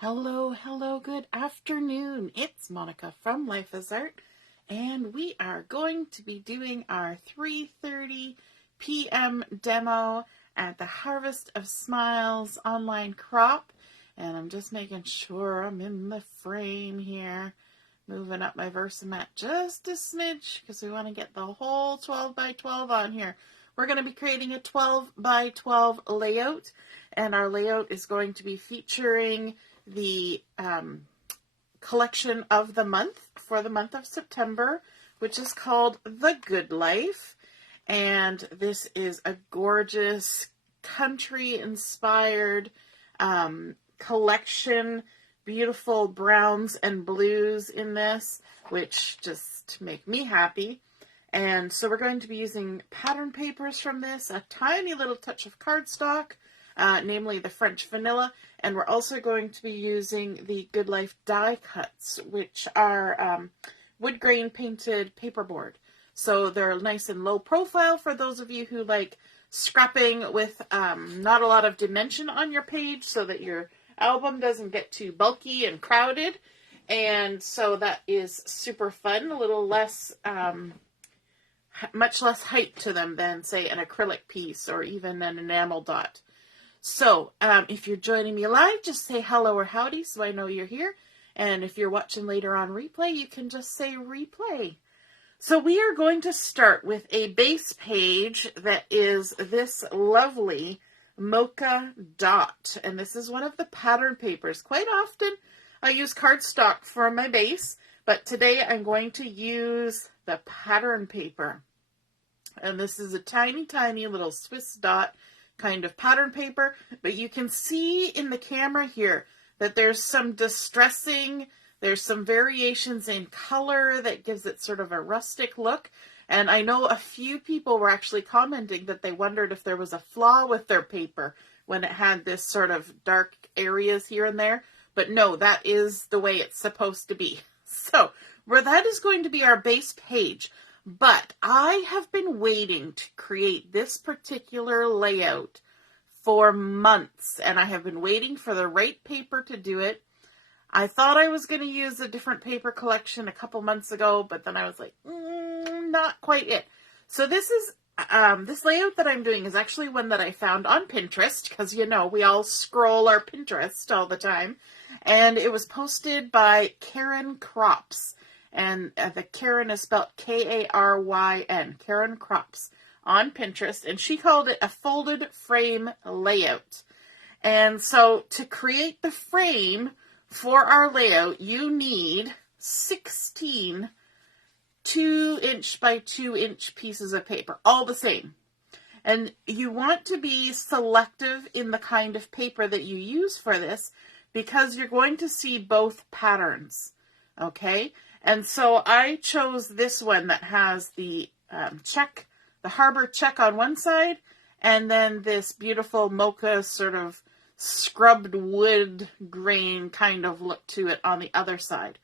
Hello, hello, good afternoon. It's Monica from Life as Art, and we are going to be doing our 3:30 p.m. demo at the Harvest of Smiles online crop. And I'm just making sure I'm in the frame here, moving up my Versamat just a smidge because we want to get the whole 12 by 12 on here. We're going to be creating a 12 by 12 layout, and our layout is going to be featuring the collection of the month for the month of September, which is called The Good Life. And this is a gorgeous country-inspired collection, beautiful browns and blues in this, which just make me happy. And so we're going to be using pattern papers from this, a tiny little touch of cardstock, namely the French vanilla, and we're also going to be using the Good Life die cuts, which are wood grain painted paperboard. So they're nice and low profile for those of you who like scrapping with not a lot of dimension on your page so that your album doesn't get too bulky and crowded. And so that is super fun, a little less, much less height to them than, say, an acrylic piece or even an enamel dot. So, if you're joining me live, just say hello or howdy so I know you're here. And if you're watching later on replay, you can just say replay. So we are going to start with a base page that is this lovely Mocha dot. And this is one of the pattern papers. Quite often I use cardstock for my base, but today I'm going to use the pattern paper. And this is a tiny, tiny little Swiss dot kind of pattern paper, but you can see in the camera here that there's some distressing, there's some variations in color that gives it sort of a rustic look. And I know a few people were actually commenting that they wondered if there was a flaw with their paper when it had this sort of dark areas here and there. But no, that is the way it's supposed to be. So where that is going to be our base page. But I have been waiting to create this particular layout for months, and I have been waiting for the right paper to do it. I thought I was going to use a different paper collection a couple months ago, but then I was like, not quite it. So this is this layout that I'm doing is actually one that I found on Pinterest, because you know we all scroll our Pinterest all the time, and it was posted by Karen Crops. And the Karen is spelled K-A-R-Y-N, Karen Crops, on Pinterest. And she called it a folded frame layout. And so to create the frame for our layout, you need 16 2-inch by 2-inch pieces of paper, all the same. And you want to be selective in the kind of paper that you use for this because you're going to see both patterns, okay? And so I chose this one that has the check, the harbor check on one side, and then this beautiful mocha sort of scrubbed wood grain kind of look to it on the other side.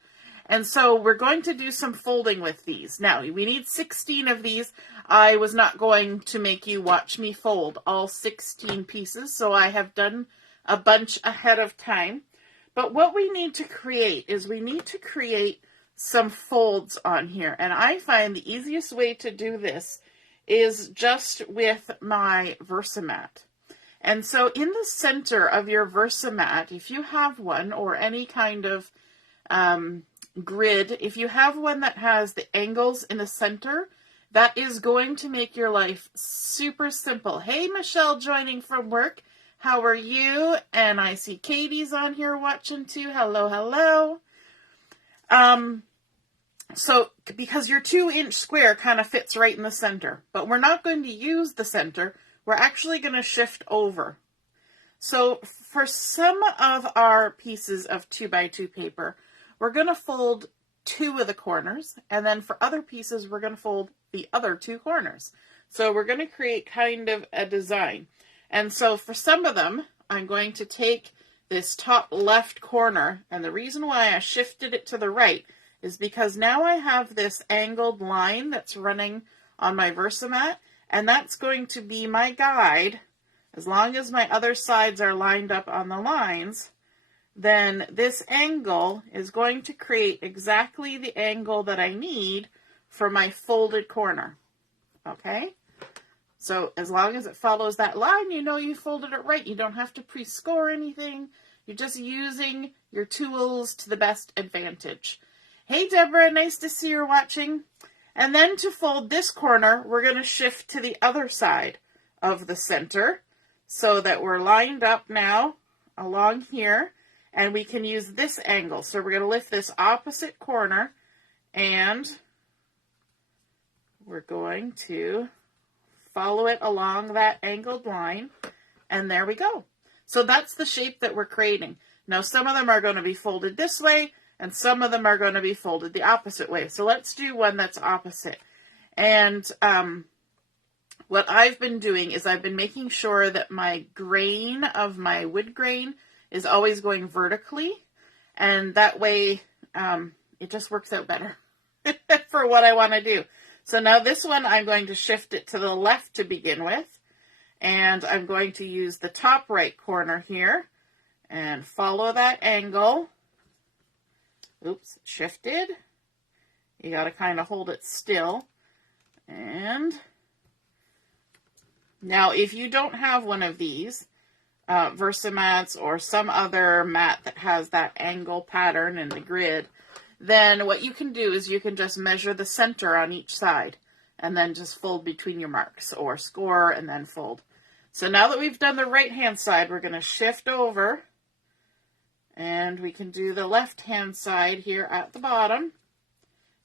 And so we're going to do some folding with these. Now, we need 16 of these. I was not going to make you watch me fold all 16 pieces, so I have done a bunch ahead of time. But what we need to create is we need to create some folds on here. And I find the easiest way to do this is just with my Versamat. And so in the center of your Versamat, if you have one, or any kind of grid, if you have one that has the angles in the center, that is going to make your life super simple. Hey, Michelle joining from work. How are you? And I see Katie's on here watching too. Hello, hello. So because your 2-inch square kind of fits right in the center, but we're not going to use the center. We're actually going to shift over. So for some of our pieces of 2x2 paper, we're going to fold 2 of the corners, and then for other pieces, we're going to fold the other 2 corners. So we're going to create kind of a design. And so for some of them, I'm going to take this top left corner, and the reason why I shifted it to the right is because now I have this angled line that's running on my Versamat, and that's going to be my guide. As long as my other sides are lined up on the lines, then this angle is going to create exactly the angle that I need for my folded corner. Okay? So as long as it follows that line, you know you folded it right. You don't have to pre-score anything. You're just using your tools to the best advantage. Hey, Deborah, nice to see you're watching. And then to fold this corner, we're going to shift to the other side of the center so that we're lined up now along here, and we can use this angle. So we're going to lift this opposite corner, and we're going to follow it along that angled line, and there we go. So that's the shape that we're creating. Now some of them are going to be folded this way, and some of them are going to be folded the opposite way. So let's do one that's opposite. And what I've been doing is I've been making sure that my grain of my wood grain is always going vertically, and that way it just works out better for what I want to do. So now this one, I'm going to shift it to the left to begin with, and I'm going to use the top right corner here and follow that angle. Oops, shifted. You got to kind of hold it still. And now if you don't have one of these Versamats or some other mat that has that angle pattern in the grid, then what you can do is you can just measure the center on each side and then just fold between your marks, or score and then fold. So now that we've done the right hand side, we're going to shift over, and we can do the left hand side here at the bottom.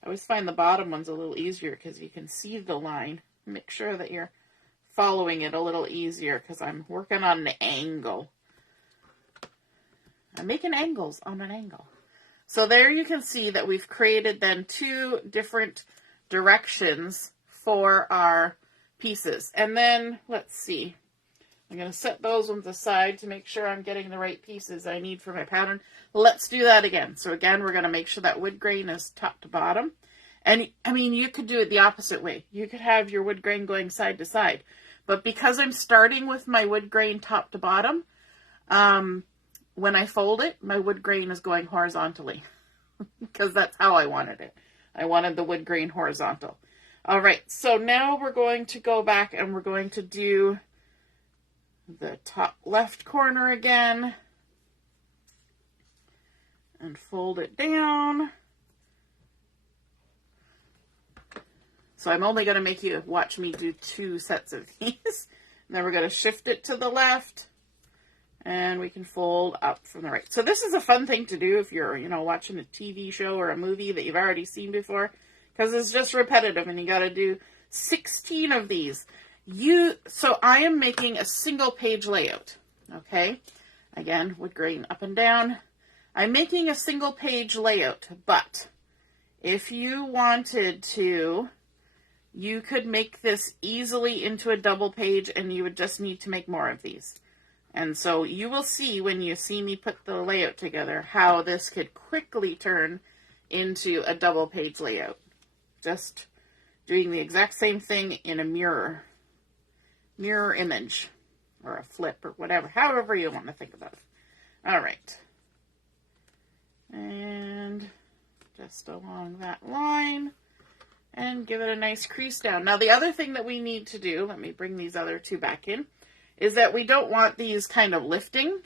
I always find the bottom one's a little easier because you can see the line. Make sure that you're following it a little easier because I'm working on the angle. I'm making angles on an angle. So there you can see that we've created then two different directions for our pieces. And then, let's see, I'm going to set those ones aside to make sure I'm getting the right pieces I need for my pattern. Let's do that again. So again, we're going to make sure that wood grain is top to bottom. And I mean, you could do it the opposite way. You could have your wood grain going side to side. But because I'm starting with my wood grain top to bottom, when I fold it, my wood grain is going horizontally because that's how I wanted it. I wanted the wood grain horizontal. All right, so now we're going to go back and we're going to do the top left corner again and fold it down. So I'm only going to make you watch me do two sets of these. And then we're going to shift it to the left, and we can fold up from the right. So this is a fun thing to do if you're, watching a TV show or a movie that you've already seen before, because it's just repetitive, and you got to do 16 of these. So I am making a single page layout. Okay. Again, wood grain up and down. I'm making a single page layout, but if you wanted to, you could make this easily into a double page, and you would just need to make more of these. And so you will see when you see me put the layout together how this could quickly turn into a double page layout. Just doing the exact same thing in a mirror image, or a flip, or whatever, however you want to think about it. All right. And just along that line, and give it a nice crease down. Now, the other thing that we need to do, let me bring these other two back in, is that we don't want these kind of lifting.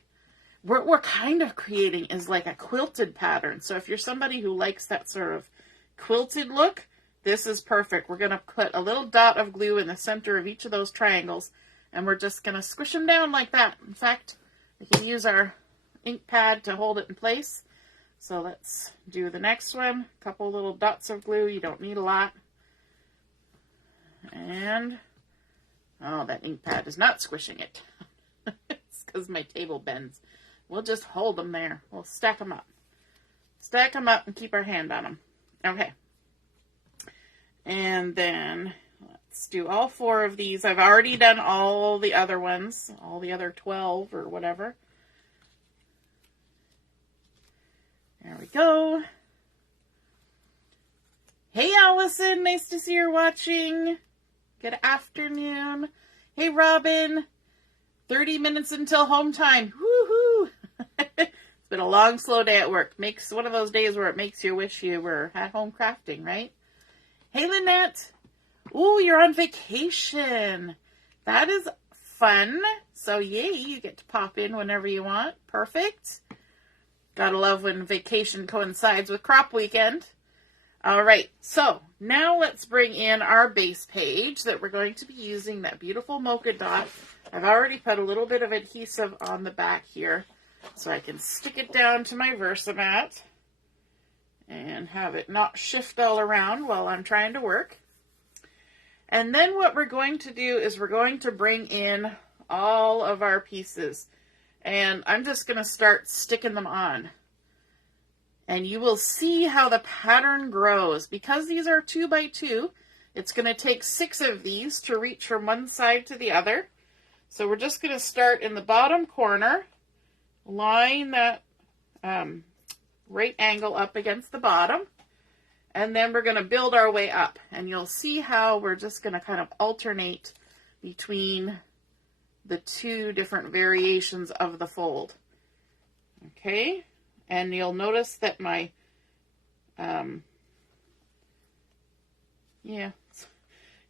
What we're kind of creating is like a quilted pattern. So if you're somebody who likes that sort of quilted look, this is perfect. We're going to put a little dot of glue in the center of each of those triangles, and we're just going to squish them down like that. In fact, we can use our ink pad to hold it in place. So let's do the next one. A couple little dots of glue. You don't need a lot. And, oh, that ink pad is not squishing it. It's because my table bends. We'll just hold them there. We'll stack them up. Stack them up and keep our hand on them. Okay. And then let's do all 4 of these. I've already done all the other ones, all the other 12 or whatever. There we go. Hey, Allison. Nice to see you're watching. Good afternoon. Hey, Robin. 30 minutes until home time. Woohoo! It's been a long, slow day at work. Makes one of those days where it makes you wish you were at home crafting, right? Hey, Lynette. Ooh, you're on vacation. That is fun. So, yay, you get to pop in whenever you want. Perfect. Gotta love when vacation coincides with crop weekend. All right, so now let's bring in our base page that we're going to be using, that beautiful Mocha dot. I've already put a little bit of adhesive on the back here so I can stick it down to my Versamat and have it not shift all around while I'm trying to work. And then what we're going to do is we're going to bring in all of our pieces. And I'm just going to start sticking them on. And you will see how the pattern grows. Because these are 2 by 2, it's going to take 6 of these to reach from one side to the other. So we're just going to start in the bottom corner, line that right angle up against the bottom, and then we're going to build our way up. And you'll see how we're just going to kind of alternate between the 2 different variations of the fold. Okay? And you'll notice that my,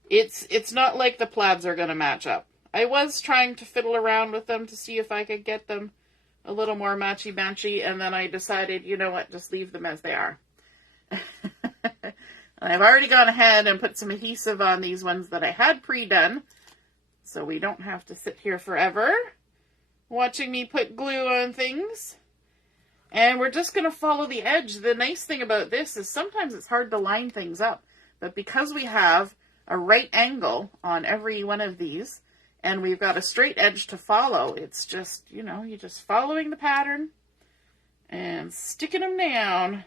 it's not like the plaids are going to match up. I was trying to fiddle around with them to see if I could get them a little more matchy-matchy, and then I decided, you know what, just leave them as they are. I've already gone ahead and put some adhesive on these ones that I had pre-done, so we don't have to sit here forever watching me put glue on things. And we're just going to follow the edge. The nice thing about this is sometimes it's hard to line things up. But because we have a right angle on every one of these, and we've got a straight edge to follow, it's just, you know, you're just following the pattern and sticking them down.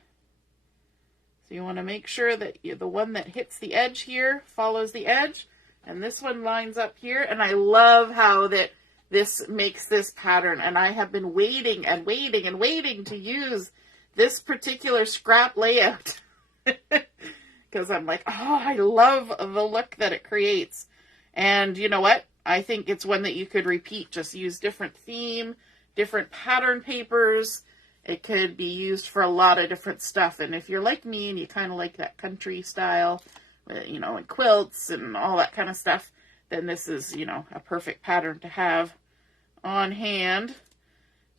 So you want to make sure that the one that hits the edge here follows the edge. And this one lines up here. And I love how that this makes this pattern, and I have been waiting and waiting and waiting to use this particular scrap layout because I'm like, oh, I love the look that it creates. And you know what? I think it's one that you could repeat. Just use different theme, different pattern papers. It could be used for a lot of different stuff. And if you're like me and you kind of like that country style, you know, and quilts and all that kind of stuff, then this is, you know, a perfect pattern to have on hand.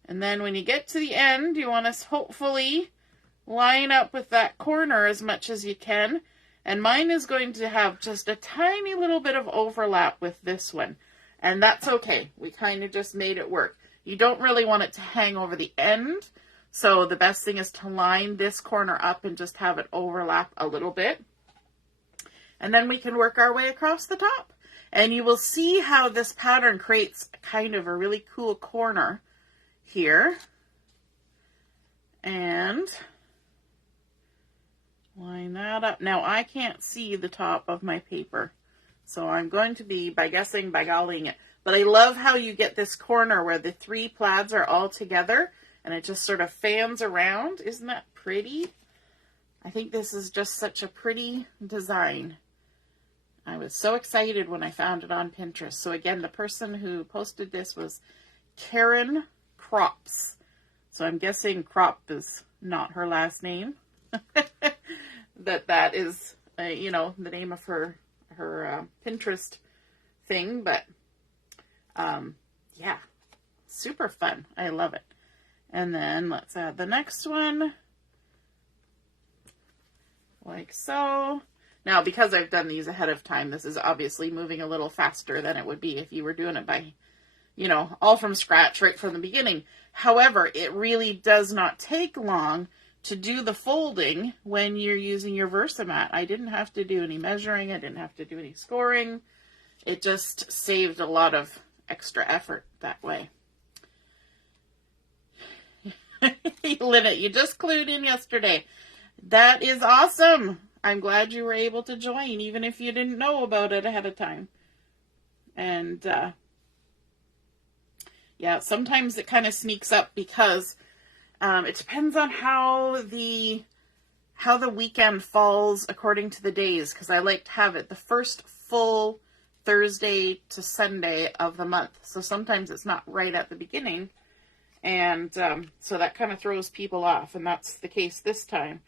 And then when you get to the end, you want to hopefully line up with that corner as much as you can. And mine is going to have just a tiny little bit of overlap with this one. And that's okay. We kind of just made it work. You don't really want it to hang over the end. So the best thing is to line this corner up and just have it overlap a little bit. And then we can work our way across the top. And you will see how this pattern creates kind of a really cool corner here. And line that up. Now I can't see the top of my paper, so I'm going to be by gollying it. But I love how you get this corner where the 3 plaids are all together and it just sort of fans around. Isn't that pretty? I think this is just such a pretty design. I was so excited when I found it on Pinterest. So again, the person who posted this was Karen Crops. So I'm guessing Crop is not her last name. that is, you know, the name of her Pinterest thing. But yeah, super fun. I love it. And then let's add the next one. Like so. Now, because I've done these ahead of time, this is obviously moving a little faster than it would be if you were doing it by, you know, all from scratch right from the beginning. However, it really does not take long to do the folding when you're using your Versamat. I didn't have to do any measuring. I didn't have to do any scoring. It just saved a lot of extra effort that way. Lynette, you just clued in yesterday. That is awesome. I'm glad you were able to join, even if you didn't know about it ahead of time. And, yeah, sometimes it kind of sneaks up because it depends on how the weekend falls according to the days, because I like to have it the first full Thursday to Sunday of the month. So sometimes it's not right at the beginning. And so that kind of throws people off, and that's the case this time.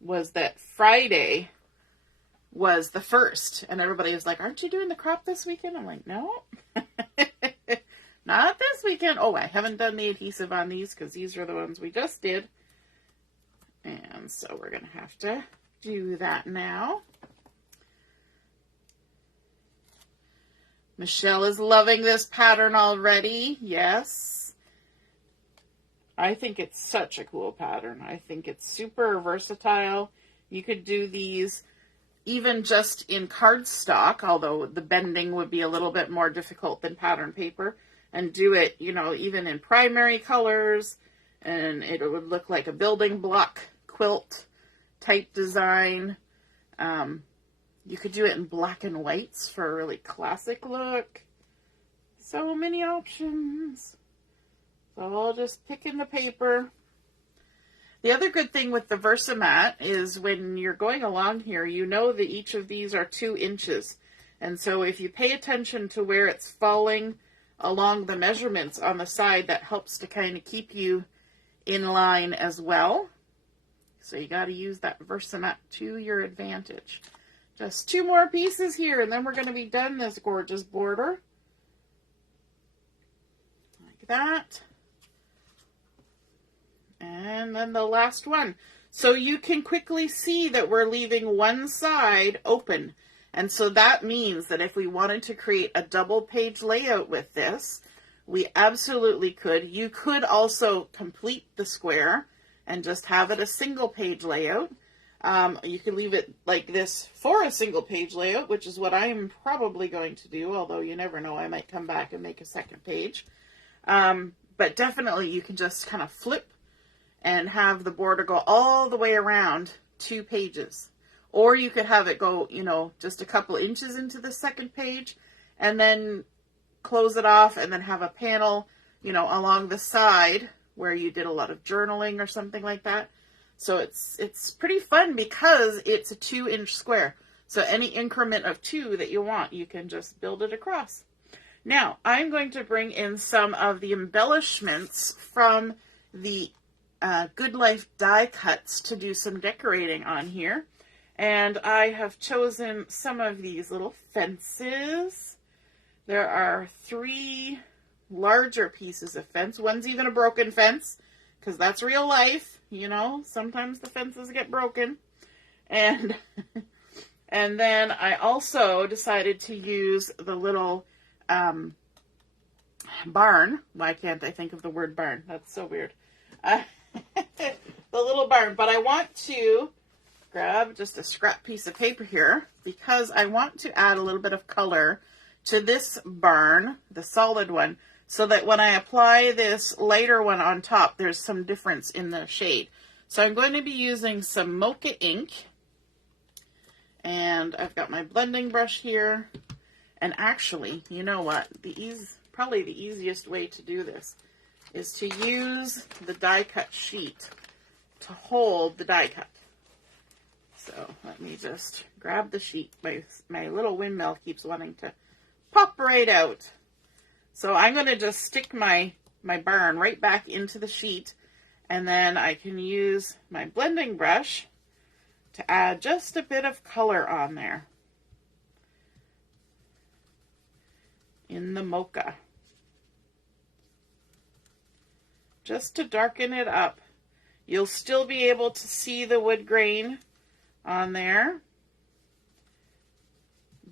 Was that Friday was the first, and everybody was like, aren't you doing the crop this weekend? I'm like, no. Not this weekend. Oh, I haven't done the adhesive on these because these are the ones we just did. And so we're going to have to do that now. Michelle is loving this pattern already. Yes. I think it's such a cool pattern. I think it's super versatile. You could do these even just in cardstock, although the bending would be a little bit more difficult than pattern paper, and do it, you know, even in primary colors, and it would look like a building block quilt type design. You could do it in black and whites for a really classic look. So many options. So I'll just pick in the paper. The other good thing with the Versamat is when you're going along here, you know that each of these are 2 inches. And so if you pay attention to where it's falling along the measurements on the side, that helps to kind of keep you in line as well. So you got to use that Versamat to your advantage. Just 2 more pieces here, and then we're going to be done this gorgeous border. Like that. And then the last one. So you can quickly see that we're leaving one side open. And so that means that if we wanted to create a double page layout with this, we absolutely could. You could also complete the square and just have it a single page layout. You can leave it like this for a single page layout, which is what I'm probably going to do, although you never know, I might come back and make a second page. But definitely you can just kind of flip and have the border go all the way around 2 pages. Or you could have it go, you know, just a couple inches into the second page and then close it off and then have a panel, you know, along the side where you did a lot of journaling or something like that. So it's pretty fun because it's a 2-inch square. So any increment of 2 that you want, you can just build it across. Now, I'm going to bring in some of the embellishments from the Good Life die cuts to do some decorating on here. And I have chosen some of these little fences. There are 3 larger pieces of fence. One's even a broken fence, because that's real life. You know, sometimes the fences get broken. And and then I also decided to use the little barn. Why can't I think of the word barn? That's so weird. The little barn. But I want to grab just a scrap piece of paper here because I want to add a little bit of color to this barn, the solid one, so that when I apply this lighter one on top, there's some difference in the shade. So I'm going to be using some Mocha ink, and I've got my blending brush here. And actually, you know what? Probably the easiest way to do this is to use the die cut sheet to hold the die cut. So let me just grab the sheet. My little windmill keeps wanting to pop right out. So I'm going to just stick my barn right back into the sheet, and then I can use my blending brush to add just a bit of color on there in the Mocha, just to darken it up. You'll still be able to see the wood grain on there,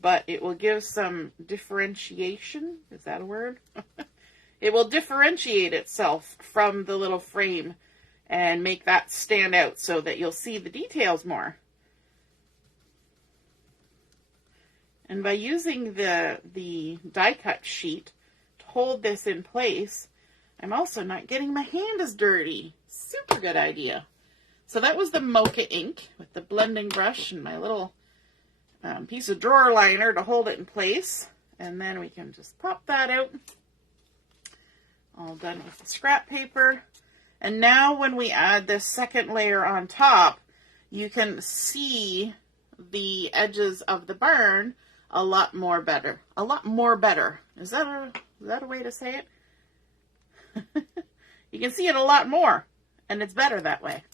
but it will give some differentiation. Is that a word? It will differentiate itself from the little frame and make that stand out so that you'll see the details more. And by using the die cut sheet to hold this in place, I'm also not getting my hand as dirty. Super good idea. So that was the Mocha ink with the blending brush and my little piece of drawer liner to hold it in place. And then we can just pop that out. All done with the scrap paper. And now when we add this second layer on top, you can see the edges of the barn a lot more better. A lot more better. Is that a way to say it? You can see it a lot more, and it's better that way.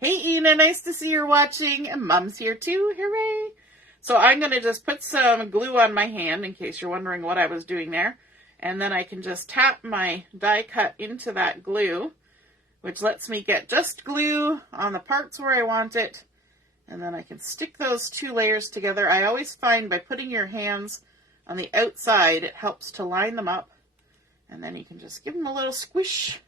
Hey, Ina, nice to see you're watching, and Mom's here too, hooray! So I'm going to just put some glue on my hand, in case you're wondering what I was doing there, and then I can just tap my die cut into that glue, which lets me get just glue on the parts where I want it, and then I can stick those two layers together. I always find by putting your hands on the outside, it helps to line them up, and then you can just give them a little squish,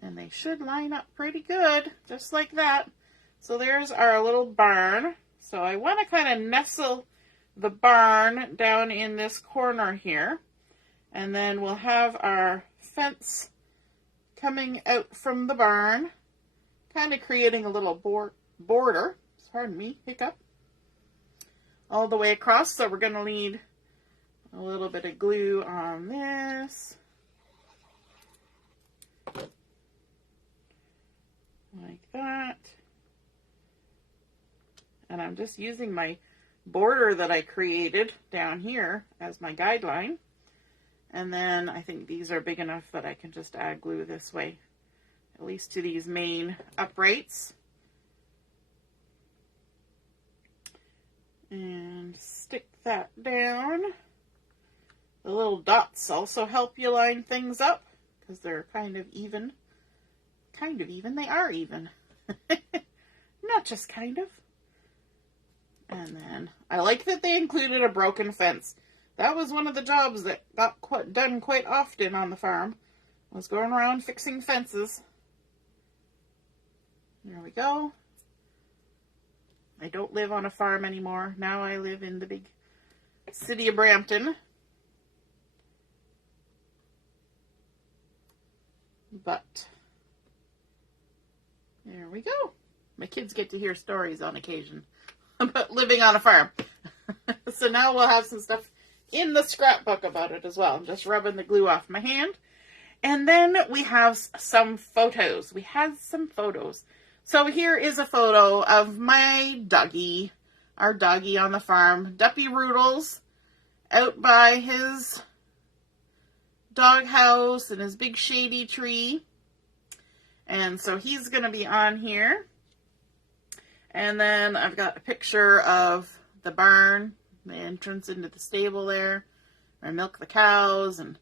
and they should line up pretty good, just like that. So there's our little barn. So I want to kind of nestle the barn down in this corner here, and then we'll have our fence coming out from the barn, kind of creating a little border, pardon me, hiccup, all the way across. So we're going to need a little bit of glue on this, like that. And I'm just using my border that I created down here as my guideline. And then I think these are big enough that I can just add glue this way, at least to these main uprights. And stick that down. The little dots also help you line things up because they're kind of even. They are even. Not just kind of. And then I like that they included a broken fence. That was one of the jobs that got done quite often on the farm, was going around fixing fences. There we go. I don't live on a farm anymore. Now I live in the big city of Brampton. But there we go. My kids get to hear stories on occasion about living on a farm. So now we'll have some stuff in the scrapbook about it as well. I'm just rubbing the glue off my hand. And then we have some photos. We had some photos. So here is a photo of my doggy, our doggy on the farm, Duppy Roodles, out by his doghouse and his big shady tree. And so he's going to be on here. And then I've got a picture of the barn, the entrance into the stable there, where I milk the cows, and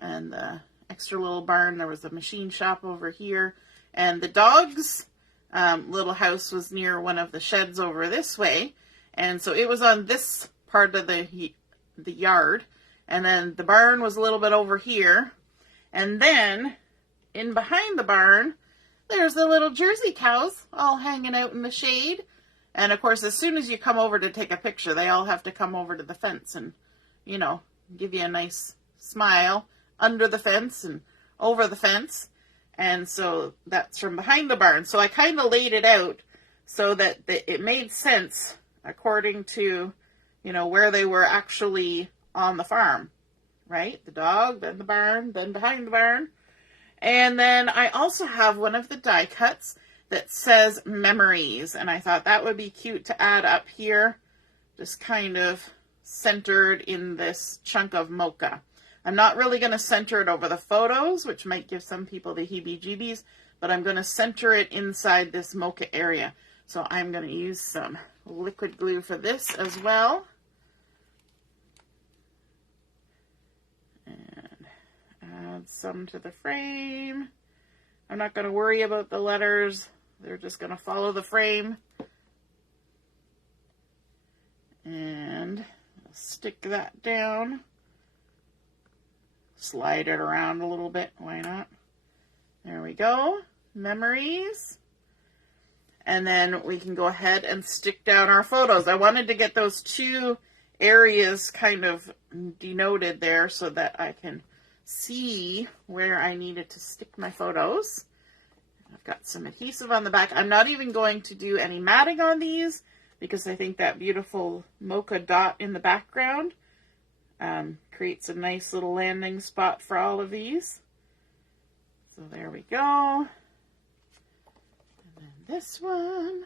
the extra little barn. There was a machine shop over here. And the dog's little house was near one of the sheds over this way. And so it was on this part of the yard. And then the barn was a little bit over here. And then in behind the barn, there's the little Jersey cows all hanging out in the shade. And of course, as soon as you come over to take a picture, they all have to come over to the fence and, you know, give you a nice smile under the fence and over the fence. And so that's from behind the barn. So I kind of laid it out so that it made sense according to, you know, where they were actually on the farm, right? The dog, then the barn, then behind the barn. And then I also have one of the die cuts that says memories. And I thought that would be cute to add up here, just kind of centered in this chunk of Mocha. I'm not really going to center it over the photos, which might give some people the heebie-jeebies, but I'm going to center it inside this Mocha area. So I'm going to use some liquid glue for this as well. And add some to the frame. I'm not going to worry about the letters. They're just going to follow the frame. And stick that down. Slide it around a little bit. Why not? There we go. Memories. And then we can go ahead and stick down our photos. I wanted to get those two areas kind of denoted there so that I can see where I needed to stick my photos. I've got some adhesive on the back. I'm not even going to do any matting on these because I think that beautiful Mocha dot in the background creates a nice little landing spot for all of these. So there we go. And then this one,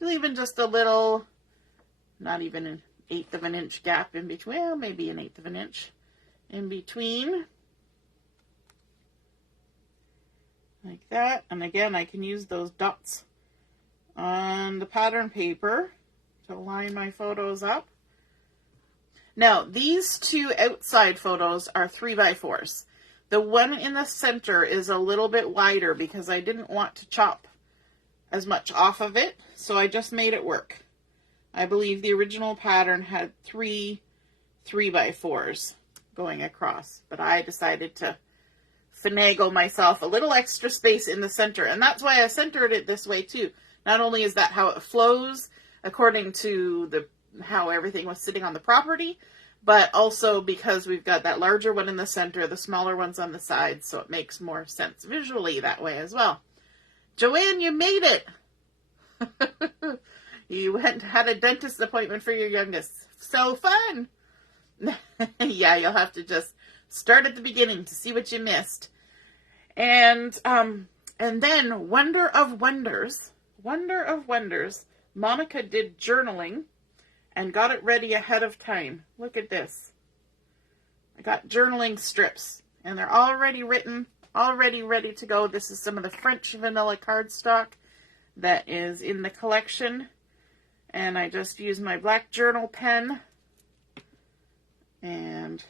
leaving just a little, not even an 1/8 of an inch gap in between, well, maybe 1/8 of an inch in between. Like that. And again, I can use those dots on the pattern paper to line my photos up. Now, these two outside photos are 3x4s. The one in the center is a little bit wider because I didn't want to chop as much off of it, so I just made it work. I believe the original pattern had 3x4s going across, but I decided to finagle myself a little extra space in the center, and that's why I centered it this way too. Not only is that how it flows according to how everything was sitting on the property, but also because we've got that larger one in the center, the smaller ones on the sides, so it makes more sense visually that way as well. Joanne, you made it! You had a dentist appointment for your youngest. So fun! Yeah, you'll have to just start at the beginning to see what you missed. And then, wonder of wonders, Monica did journaling and got it ready ahead of time. Look at this. I got journaling strips, and they're already written, already ready to go. This is some of the French vanilla cardstock that is in the collection. And I just used my black journal pen and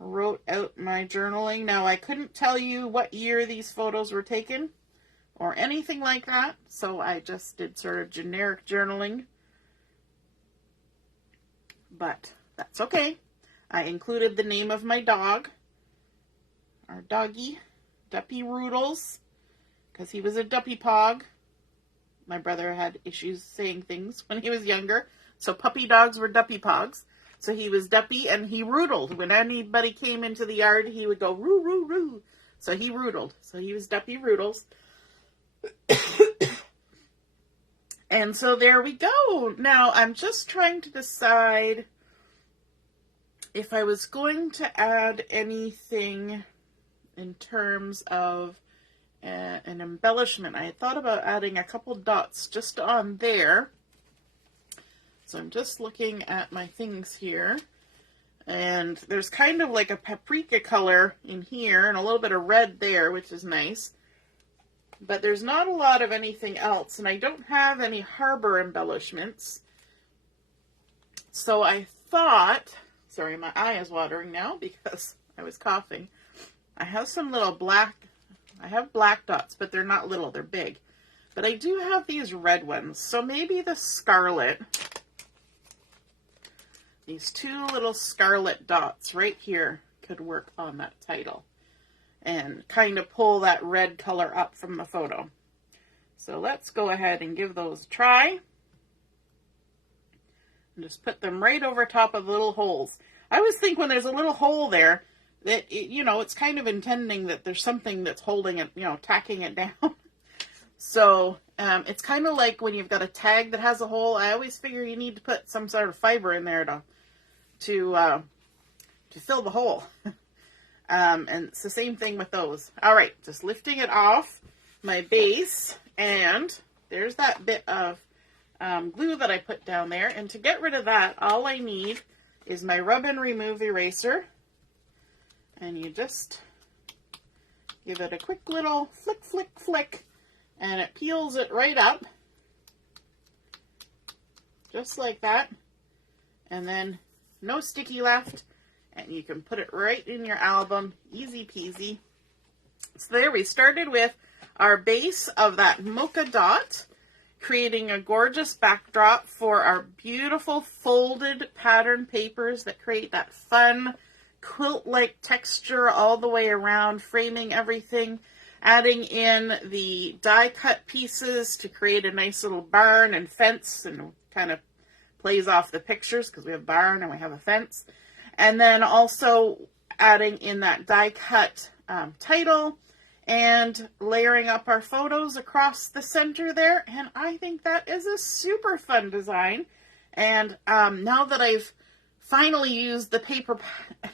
wrote out my journaling. Now, I couldn't tell you what year these photos were taken or anything like that, so I just did sort of generic journaling. But that's okay. I included the name of my dog, our doggy, Duppy Roodles, because he was a Duppy Pog. My brother had issues saying things when he was younger, so puppy dogs were Duppy Pogs. So he was Duppy, and he roodled. When anybody came into the yard, he would go, roo, roo, roo. So he roodled. So he was Duppy Roodles. And so there we go. Now, I'm just trying to decide if I was going to add anything in terms of an embellishment. I had thought about adding a couple dots just on there. So I'm just looking at my things here. And there's kind of like a paprika color in here and a little bit of red there, which is nice. But there's not a lot of anything else. And I don't have any harbor embellishments. So I thought, sorry, my eye is watering now because I was coughing. I have some little black dots, but they're not little, they're big. But I do have these red ones, so maybe the scarlet, these two little scarlet dots right here could work on that title and kind of pull that red color up from the photo. So let's go ahead and give those a try. And just put them right over top of the little holes. I always think when there's a little hole there, that, it's kind of intending that there's something that's holding it, tacking it down. So it's kind of like when you've got a tag that has a hole. I always figure you need to put some sort of fiber in there to fill the hole. And it's the same thing with those. All right, just lifting it off my base, and there's that bit of glue that I put down there. And to get rid of that, all I need is my rub and remove eraser. And you just give it a quick little flick, flick, flick, and it peels it right up. Just like that. And then no sticky left. And you can put it right in your album. Easy peasy. So there we started with our base of that Mocha dot, creating a gorgeous backdrop for our beautiful folded pattern papers that create that fun quilt-like texture all the way around, framing everything, adding in the die-cut pieces to create a nice little barn and fence, and kind of plays off the pictures because we have barn and we have a fence. And then also adding in that die-cut title and layering up our photos across the center there. And I think that is a super fun design. And now that I've finally used the paper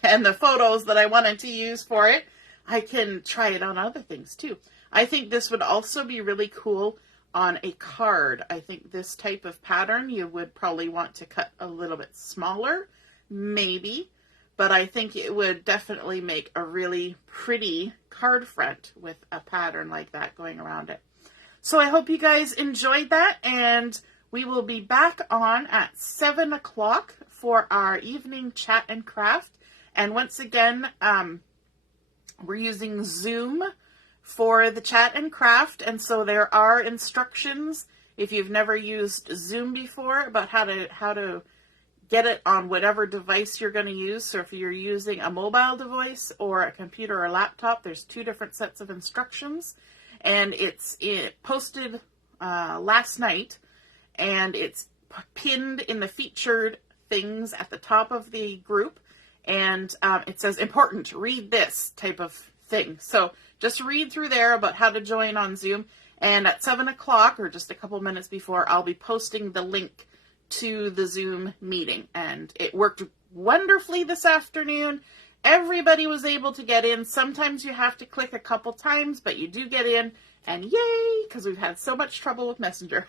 and the photos that I wanted to use for it, I can try it on other things too. I think this would also be really cool on a card. I think this type of pattern you would probably want to cut a little bit smaller, maybe, but I think it would definitely make a really pretty card front with a pattern like that going around it. So I hope you guys enjoyed that, and we will be back on at 7 o'clock for our evening chat and craft. And once again, we're using Zoom for the chat and craft, and so there are instructions if you've never used Zoom before about how to get it on whatever device you're going to use. So if you're using a mobile device or a computer or laptop, there's 2 different sets of instructions, and it's posted last night, and it's pinned in the featured things at the top of the group, and it says important, read this type of thing. So just read through there about how to join on Zoom, and at 7 o'clock or just a couple minutes before, I'll be posting the link to the Zoom meeting. And it worked wonderfully this afternoon. Everybody was able to get in. Sometimes you have to click a couple times, but you do get in, and yay, because we've had so much trouble with Messenger.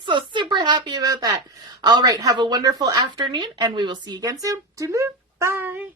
So super happy about that. All right, have a wonderful afternoon, and we will see you again soon. Toodaloo. Bye.